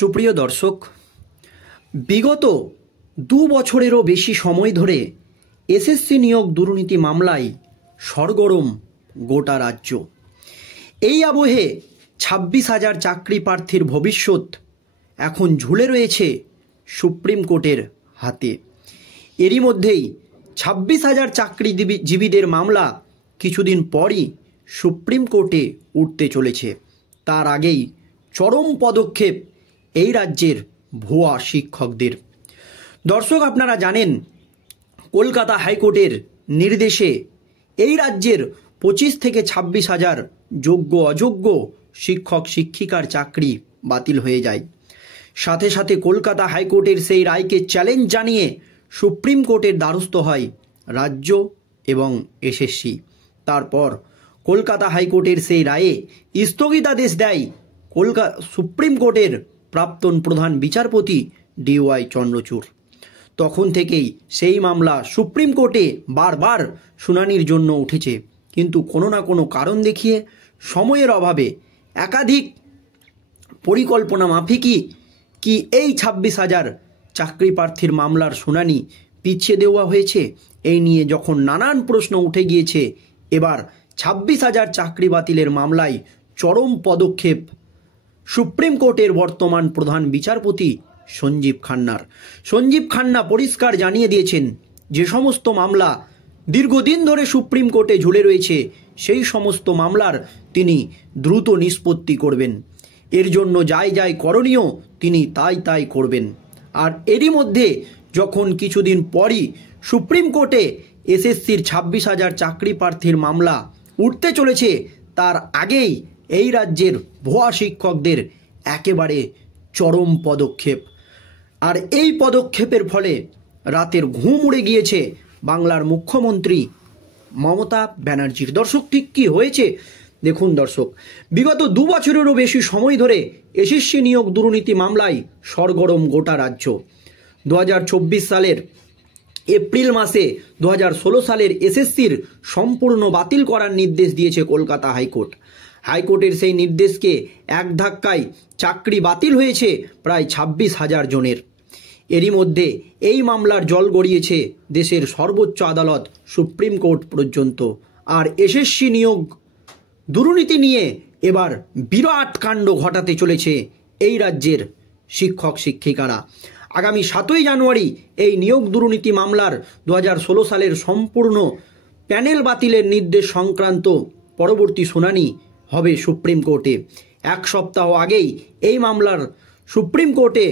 সুপ্রিয় দর্শক, বিগত 2 বছরেরও বেশি সময় ধরে এসএসসি নিয়োগ দুর্নীতি মামলায় সরগরম গোটা রাজ্য। এই আবহে 26,000 চাকরি প্রার্থীর ভবিষ্যৎ এখন ঝুলে রয়েছে সুপ্রিম কোর্টের হাতে। এরই মধ্যেই 26,000 চাকরিজীবীদের মামলা কিছুদিন পরই সুপ্রিম কোর্টে উঠতে চলেছে। তার আগেই চরম পদক্ষেপ এই রাজ্যের ভুয়া শিক্ষকদের। দর্শক, আপনারা জানেন কলকাতা হাইকোর্টের নির্দেশে এই রাজ্যের 25 থেকে 26,000 যোগ্য অযোগ্য শিক্ষক শিক্ষিকার চাকরি বাতিল হয়ে যায়। সাথে সাথে কলকাতা হাইকোর্টের সেই রায়কে চ্যালেঞ্জ জানিয়ে সুপ্রিম কোর্টের দ্বারস্থ হয় রাজ্য এবং এসএসসি। তারপর কলকাতা হাইকোর্টের সেই রায়ে স্থগিতাদেশ দেয় সুপ্রিম কোর্টের প্রাক্তন প্রধান বিচারপতি DY চন্দ্রচূড়। তখন থেকেই সেই মামলা সুপ্রিম কোর্টে বারবার শুনানির জন্য উঠেছে, কিন্তু কোনো না কোনো কারণ দেখিয়ে সময়ের অভাবে একাধিক পরিকল্পনা মাফিকই কি এই 26,000 চাকরি প্রার্থীর মামলার শুনানি পিছিয়ে দেওয়া হয়েছে। এই নিয়ে যখন নানান প্রশ্ন উঠে গিয়েছে, এবার 26,000 চাকরি বাতিলের মামলায় চরম পদক্ষেপ সুপ্রিম কোর্টের বর্তমান প্রধান বিচারপতি সঞ্জীব খান্নার। সঞ্জীব খান্না পরিষ্কার জানিয়ে দিয়েছেন যে সমস্ত মামলা দীর্ঘদিন ধরে সুপ্রিম কোর্টে ঝুলে রয়েছে সেই সমস্ত মামলার তিনি দ্রুত নিষ্পত্তি করবেন। এর জন্য যাই করণীয় তিনি তাই করবেন। আর এরই মধ্যে যখন কিছুদিন পরই সুপ্রিম কোর্টে এসএসসির 26,000 চাকরি প্রার্থীর মামলা উঠতে চলেছে, তার আগেই এই রাজ্যের ভুয়া শিক্ষকদের একেবারে চরম পদক্ষেপ। আর এই পদক্ষেপের ফলে রাতের ঘুম উড়ে গিয়েছে বাংলার মুখ্যমন্ত্রী মমতা ব্যানার্জির। দর্শক, ঠিক কী হয়েছে দেখুন। দর্শক, বিগত 2 বছরেরও বেশি সময় ধরে এসএসসি নিয়োগ দুর্নীতি মামলায় সরগরম গোটা রাজ্য। 2024 সালের এপ্রিল মাসে 2016 সালের এসএসসির সম্পূর্ণ বাতিল করার নির্দেশ দিয়েছে কলকাতা হাইকোর্ট। হাইকোর্টের সেই নির্দেশকে এক ধাক্কায় চাকরি বাতিল হয়েছে প্রায় 26,000 জনের। এরই মধ্যে এই মামলার জল গড়িয়েছে দেশের সর্বোচ্চ আদালত সুপ্রিম কোর্ট পর্যন্ত। আর এসএসসি নিয়োগ দুর্নীতি নিয়ে এবার বিরাট কাণ্ড ঘটাতে চলেছে এই রাজ্যের শিক্ষক শিক্ষিকারা। আগামী 7ই জানুয়ারি এই নিয়োগ দুর্নীতি মামলার 2016 সালের সম্পূর্ণ প্যানেল বাতিলের নির্দেশ সংক্রান্ত পরবর্তী শুনানি হবে সুপ্রিম কোর্টে। 1 সপ্তাহ আগেই এই মামলার সুপ্রিম কোর্টে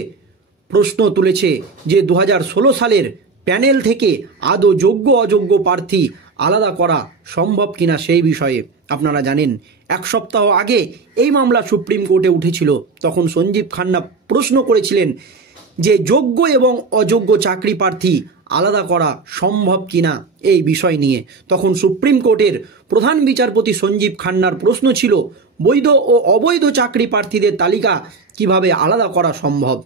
প্রশ্ন তুলেছে যে 2016 সালের প্যানেল থেকে আদৌ যোগ্য অযোগ্য প্রার্থী আলাদা করা সম্ভব কিনা সেই বিষয়ে। আপনারা জানেন 1 সপ্তাহ আগে এই মামলা সুপ্রিম কোর্টে উঠেছিল। তখন সঞ্জীব খান্না প্রশ্ন করেছিলেন যে যোগ্য এবং অযোগ্য চাকরি প্রার্থী আলাদা করা সম্ভব কিনা এই বিষয় নিয়ে। তখন সুপ্রিম কোর্টের প্রধান বিচারপতি সঞ্জীব খান্নার প্রশ্ন ছিল বৈধ ও অবৈধ চাকরি প্রার্থীদের তালিকা কিভাবে আলাদা করা সম্ভব।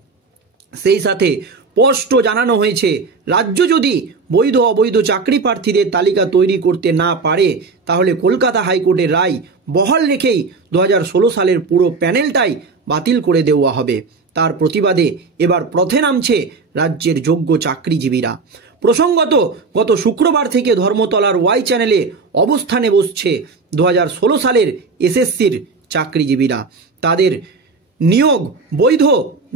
সেই সাথে স্পষ্ট জানানো হয়েছে রাজ্য যদি বৈধ অবৈধ চাকরি প্রার্থীদের তালিকা তৈরি করতে না পারে তাহলে কলকাতা হাইকোর্টের রায় বহাল রেখেই 2016 সালের পুরো প্যানেলটাই বাতিল করে দেওয়া হবে। তার প্রতিবাদে এবার পথে নামছে রাজ্যের যোগ্য চাকরিজীবীরা। প্রসঙ্গত, গত শুক্রবার থেকে ধর্মতলার ওয়াই চ্যানেলে অবস্থানে বসছে 2016 সালের এসএসসির চাকরিজীবীরা। তাদের নিয়োগ বৈধ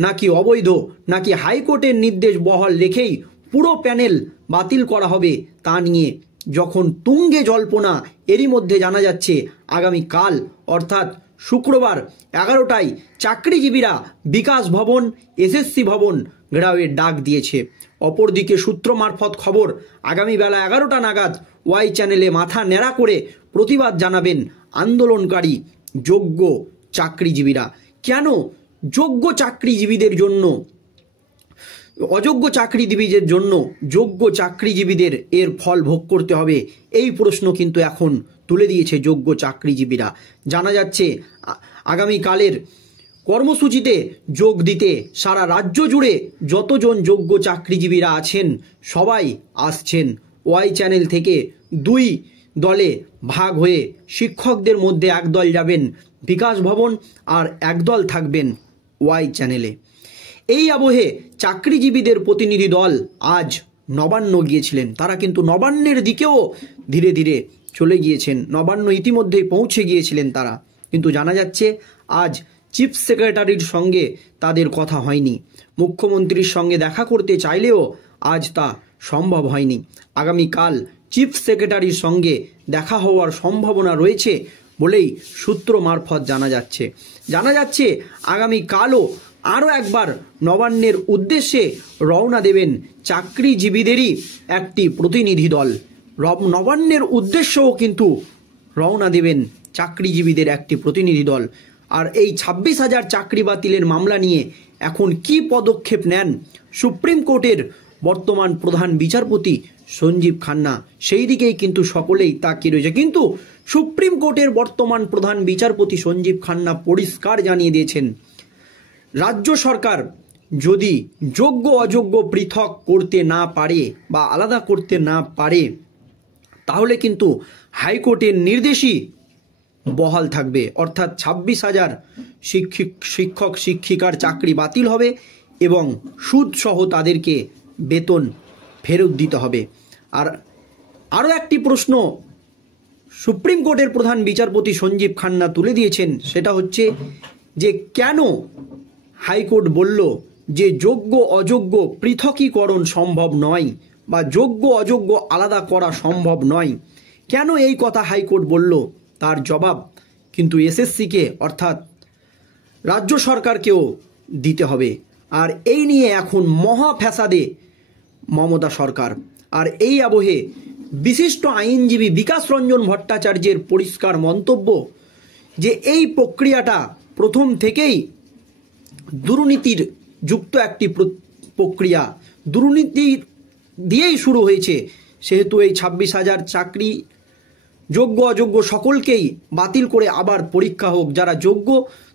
নাকি অবৈধ, নাকি হাইকোর্টের নির্দেশ বহাল রেখেই পুরো প্যানেল বাতিল করা হবে তা নিয়ে যখন তুঙ্গে জল্পনা, এরই মধ্যে জানা যাচ্ছে আগামীকাল অর্থাৎ শুক্রবার 11টায় চাকরিজীবীরা বিকাশ ভবন, এসএসসি ভবন ঘেরাওয়ের ডাক দিয়েছে। অপরদিকে সূত্র মারফত খবর, আগামী বেলা 11টা নাগাদ ওয়াই চ্যানেলে মাথা ন্যাড়া করে প্রতিবাদ জানাবেন আন্দোলনকারী যোগ্য চাকরিজীবীরা। কেন যোগ্য চাকরিজীবীদের জন্য অযোগ্য চাকরিজীবীদের জন্য যোগ্য চাকরিজীবীদের এর ফল ভোগ করতে হবে, এই প্রশ্ন কিন্তু এখন তুলে দিয়েছে যোগ্য চাকরিজীবীরা। জানা যাচ্ছে আগামীকালের কর্মসূচিতে যোগ দিতে সারা রাজ্য জুড়ে যতজন যোগ্য চাকরিজীবীরা আছেন সবাই আসছেন। ওয়াই চ্যানেল থেকে 2 দলে ভাগ হয়ে শিক্ষকদের মধ্যে এক দল যাবেন বিকাশ ভবন আর এক দল থাকবেন ওয়াই চ্যানেলে। এই আবহে চাকরিজীবীদের প্রতিনিধি দল আজ নবান্ন গিয়েছিলেন। তারা কিন্তু নবান্নের দিকেও ধীরে ধীরে চলে গিয়েছেন, নবান্ন ইতিমধ্যেই পৌঁছে গিয়েছিলেন তারা। কিন্তু জানা যাচ্ছে আজ চিফ সেক্রেটারির সঙ্গে তাদের কথা হয়নি, মুখ্যমন্ত্রীর সঙ্গে দেখা করতে চাইলেও আজ তা সম্ভব হয়নি। আগামীকাল চিফ সেক্রেটারির সঙ্গে দেখা হওয়ার সম্ভাবনা রয়েছে বলেই সূত্র মারফত জানা যাচ্ছে আগামীকালও আরও একবার নবান্নের উদ্দেশ্যে রওনা দেবেন চাকরিজীবীদেরই একটি প্রতিনিধি দল। নবান্নের উদ্দেশ্যেও কিন্তু রওনা দেবেন চাকরিজীবীদের একটি প্রতিনিধি দল। আর এই 26,000 চাকরি বাতিলের মামলা নিয়ে এখন কি পদক্ষেপ নেন সুপ্রিম কোর্টের বর্তমান প্রধান বিচারপতি সঞ্জীব খান্না, সেই দিকেই কিন্তু সকলেই তাকিয়ে রয়েছে। কিন্তু সুপ্রিম কোর্টের বর্তমান প্রধান বিচারপতি সঞ্জীব খান্না পরিষ্কার জানিয়ে দিয়েছেন, রাজ্য সরকার যদি যোগ্য অযোগ্য পৃথক করতে না পারে বা আলাদা করতে না পারে, তাহলে কিন্তু হাইকোর্টের নির্দেশই বহাল থাকবে। অর্থাৎ 26,000 শিক্ষক শিক্ষিকার চাকরি বাতিল হবে এবং সুদসহ তাদেরকে বেতন ফেরত দিতে হবে। আর আরও একটি প্রশ্ন সুপ্রিম কোর্টের প্রধান বিচারপতি সঞ্জীব খান্না তুলে দিয়েছেন, সেটা হচ্ছে যে কেন হাইকোর্ট বলল যে যোগ্য অযোগ্য পৃথকীকরণ সম্ভব নয় বা যোগ্য অযোগ্য আলাদা করা সম্ভব নয়, কেন এই কথা হাইকোর্ট বলল, তার জবাব কিন্তু এসএসসিকে অর্থাৎ রাজ্য সরকারকেও দিতে হবে। আর এই নিয়ে এখন মহা ফ্যাসাদে মমতা সরকার। আর এই আবহে বিশিষ্ট আইনজীবী বিকাশ রঞ্জন ভট্টাচার্যের পরিষ্কার মন্তব্য যে এই প্রক্রিয়াটা প্রথম থেকেই দুর্নীতির যুক্ত একটি প্রক্রিয়া, দুর্নীতি দিয়েই শুরু হয়েছে। সেহেতু এই 26,000 চাকরি যোগ্য অযোগ্য সকলকেই বাতিল করে আবার পরীক্ষা হোক, যারা যোগ্য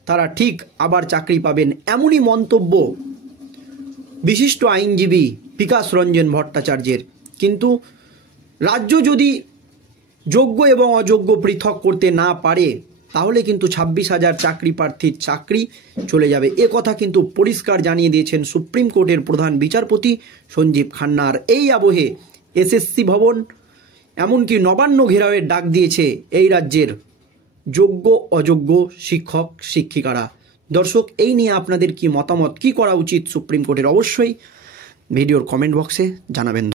তারা ঠিক আবার চাকরি পাবেন, এমনই মন্তব্য বিশিষ্ট আইনজীবী বিকাশ রঞ্জন ভট্টাচার্যের। কিন্তু রাজ্য যদি যোগ্য এবং অযোগ্য পৃথক করতে না পারে, তাহলে কিন্তু 26,000 চাকরি প্রার্থীর চাকরি চলে যাবে। এ কথা কিন্তু পরিষ্কার জানিয়ে দিয়েছেন সুপ্রিম কোর্টের প্রধান বিচারপতি সঞ্জীব খান্নার। এই আবহে এসএসসি ভবন এমনকি নবান্ন ঘেরাওয়ের ডাক দিয়েছে এই রাজ্যের যোগ্য অযোগ্য শিক্ষক শিক্ষিকারা। দর্শক, এই নিয়ে আপনাদের কি মতামত, কি করা উচিত সুপ্রিম কোর্টের, অবশ্যই ভিডিওর কমেন্ট বক্সে জানাবেন।